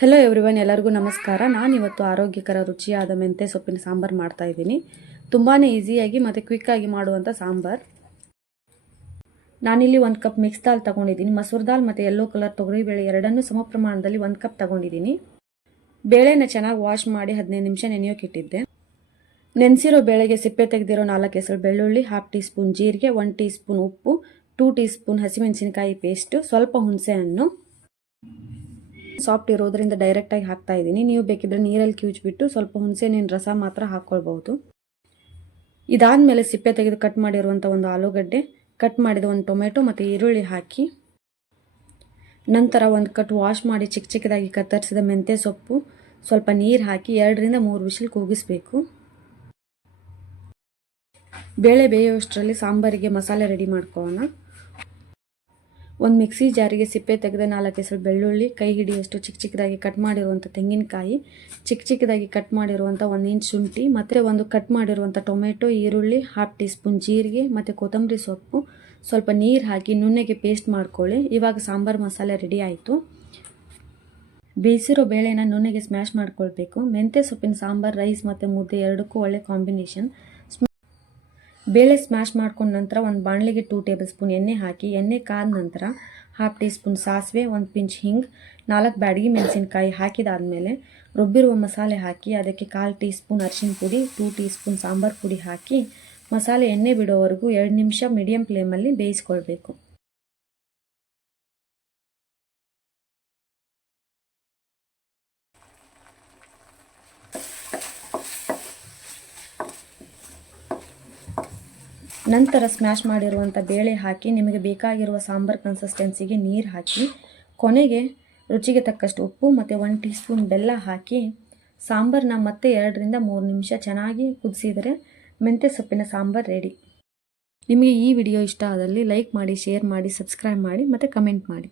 Hello everyone ಎಲ್ಲರಿಗೂ ನಮಸ್ಕಾರ. ನಾನು ಇವತ್ತು ಆರೋಗ್ಯಕರ, ರುಚಿಯಾದ ಮೆಂತ್ಯ ಸೊಪ್ಪಿನ ಸಾಂಬಾರು ಮಾಡ್ತಾ ಇದ್ದೀನಿ. ತುಂಬಾ ಈಸಿಯಾಗಿ ಮತ್ತು ಕ್ವಿಕ್ಕಾಗಿ ಮಾಡುವಂಥ ಸಾಂಬಾರು. ನಾನಿಲ್ಲಿ ಒಂದು ಕಪ್ ಮಿಕ್ಸ್ ದಾಲ್ ತೊಗೊಂಡಿದ್ದೀನಿ. ಮಸೂರ್ ದಾಲ್ ಮತ್ತು ಯೆಲ್ಲೋ ಕಲರ್ ತೊಗರಿಬೇಳೆ ಎರಡನ್ನೂ ಸಮ ಪ್ರಮಾಣದಲ್ಲಿ ಒಂದು ಕಪ್ ತಗೊಂಡಿದ್ದೀನಿ. ಬೇಳೆನ ಚೆನ್ನಾಗಿ ವಾಶ್ ಮಾಡಿ ಹದಿನೈದು ನಿಮಿಷ ನೆನೆಯೋಕೆ ಇಟ್ಟಿದ್ದೆ ನೆನೆಸಿರೋ ಬೇಳೆಗೆ ಸಿಪ್ಪೆ ತೆಗೆದಿರೋ ನಾಲ್ಕು ಹೆಸರು ಬೆಳ್ಳುಳ್ಳಿ ಹಾಫ್ ಟೀ ಸ್ಪೂನ್ ಜೀರಿಗೆ ಒನ್ ಟೀ ಸ್ಪೂನ್ ಉಪ್ಪು ಟೂ ಟೀ ಸ್ಪೂನ್ ಹಸಿಮೆಣಸಿನಕಾಯಿ ಪೇಸ್ಟು ಸ್ವಲ್ಪ ಹುಣಸೆ ಹಣ್ಣು ಸಾಫ್ಟ್ ಇರೋದ್ರಿಂದ ಡೈರೆಕ್ಟಾಗಿ ಹಾಕ್ತಾ ಇದ್ದೀನಿ. ನೀವು ಬೇಕಿದ್ರೆ ನೀರಲ್ಲಿ ಕಿವಿಚ್ಬಿಟ್ಟು ಸ್ವಲ್ಪ ಹುಣಸೆಹಣ್ಣಿನ ರಸ ಮಾತ್ರ ಹಾಕ್ಕೊಳ್ಬಹುದು ಇದಾದಮೇಲೆ ಸಿಪ್ಪೆ ತೆಗೆದು ಕಟ್ ಮಾಡಿರುವಂಥ ಒಂದು ಆಲೂಗಡ್ಡೆ ಕಟ್ ಮಾಡಿದ ಒಂದು ಟೊಮೆಟೊ ಮತ್ತು ಈರುಳ್ಳಿ ಹಾಕಿ, ನಂತರ ಒಂದು ಕಟ್ ವಾಶ್ ಮಾಡಿ ಚಿಕ್ಕ ಚಿಕ್ಕದಾಗಿ ಕತ್ತರಿಸಿದ ಮೆಂತ್ಯ ಸೊಪ್ಪು, ಸ್ವಲ್ಪ ನೀರು ಹಾಕಿ ಎರಡರಿಂದ ಮೂರು ವಿಷಲ್ ಕೂಗಿಸ್ಬೇಕು. ಬೇಳೆ ಬೇಯುವಷ್ಟರಲ್ಲಿ ಸಾಂಬಾರಿಗೆ ಮಸಾಲೆ ರೆಡಿ ಮಾಡ್ಕೊಳ್ಳೋಣ. ಒಂದು ಮಿಕ್ಸಿ ಜಾರಿಗೆ ಸಿಪ್ಪೆ ತೆಗೆದ ನಾಲ್ಕು ಹೆಸರು ಬೆಳ್ಳುಳ್ಳಿ, ಕೈ ಹಿಡಿಯಷ್ಟು ಚಿಕ್ಕ ಚಿಕ್ಕದಾಗಿ ಕಟ್ ಮಾಡಿರುವಂಥ ತೆಂಗಿನಕಾಯಿ ಚಿಕ್ಕ ಚಿಕ್ಕದಾಗಿ ಕಟ್ ಮಾಡಿರುವಂಥ ಒಂದು ಇಂಚ್ ಶುಂಠಿ, ಮತ್ತು ಒಂದು ಕಟ್ ಮಾಡಿರುವಂಥ ಟೊಮೆಟೊ, ಈರುಳ್ಳಿ ಹಾಫ್ ಟೀ ಸ್ಪೂನ್ ಜೀರಿಗೆ, ಮತ್ತು ಕೊತ್ತಂಬರಿ ಸೊಪ್ಪು. ಸ್ವಲ್ಪ ನೀರು ಹಾಕಿ ನುಣ್ಣಗೆ ಪೇಸ್ಟ್ ಮಾಡ್ಕೊಳ್ಳಿ. ಇವಾಗ ಸಾಂಬಾರು ಮಸಾಲೆ ರೆಡಿ ಆಯಿತು. ಬೇಯಿಸಿರೋ ಬೇಳೆನ ನುಣ್ಣೆಗೆ ಸ್ಮ್ಯಾಶ್ ಮಾಡ್ಕೊಳ್ಬೇಕು. ಮೆಂತ್ಯ ಸೊಪ್ಪಿನ ಸಾಂಬಾರು ರೈಸ್ ಮತ್ತು ಮುದ್ದೆ ಎರಡಕ್ಕೂ ಒಳ್ಳೆ ಕಾಂಬಿನೇಷನ್ ಬೇಳೆ ಸ್ಮ್ಯಾಶ್ ಮಾಡ್ಕೊಂಡ ನಂತರ ಒಂದು ಬಾಣಲಿಗೆ ಟೂ ಟೇಬಲ್ ಸ್ಪೂನ್ ಎಣ್ಣೆ ಹಾಕಿ, ಎಣ್ಣೆ ಕಾದ ನಂತರ ಹಾಫ್ ಟೀ ಸ್ಪೂನ್ ಸಾಸಿವೆ, ಒಂದು ಪಿಂಚ್ ಹಿಂಗ್, ನಾಲ್ಕು ಬ್ಯಾಡಗಿ ಮೆಣಸಿನ್ಕಾಯಿ ಹಾಕಿದಾದಮೇಲೆ ರುಬ್ಬಿರುವ ಮಸಾಲೆ ಹಾಕಿ, ಅದಕ್ಕೆ ಕಾಲು ಟೀ ಸ್ಪೂನ್ ಅರಿಶಿನ ಪುಡಿ ಟೂ ಟೀ ಸ್ಪೂನ್ ಸಾಂಬಾರು ಪುಡಿ ಹಾಕಿ ಮಸಾಲೆ ಎಣ್ಣೆ ಬಿಡೋವರೆಗೂ ಎರಡು ನಿಮಿಷ ಮೀಡಿಯಂ ಫ್ಲೇಮಲ್ಲಿ ಬೇಯಿಸ್ಕೊಳ್ಬೇಕು. ನಂತರ ಸ್ಮ್ಯಾಶ್ ಮಾಡಿರುವಂಥ ಬೇಳೆ ಹಾಕಿ, ನಿಮಗೆ ಬೇಕಾಗಿರುವ ಸಾಂಬಾರ್ ಕನ್ಸಿಸ್ಟೆನ್ಸಿಗೆ ನೀರು ಹಾಕಿ, ಕೊನೆಗೆ ರುಚಿಗೆ ತಕ್ಕಷ್ಟು ಉಪ್ಪು ಮತ್ತು ಒನ್ ಟೀ ಸ್ಪೂನ್ ಬೆಲ್ಲ ಹಾಕಿ ಸಾಂಬಾರನ್ನ ಮತ್ತೆ ಎರಡರಿಂದ ಮೂರು ನಿಮಿಷ ಚೆನ್ನಾಗಿ ಕುದಿಸಿದರೆ ಮೆಂತ್ಯ ಸೊಪ್ಪಿನ ಸಾಂಬಾರು ರೆಡಿ ನಿಮಗೆ ಈ ವಿಡಿಯೋ ಇಷ್ಟ ಆದಲ್ಲಿ ಲೈಕ್ ಮಾಡಿ ಶೇರ್ ಮಾಡಿ ಸಬ್ಸ್ಕ್ರೈಬ್ ಮಾಡಿ, ಮತ್ತು ಕಮೆಂಟ್ ಮಾಡಿ.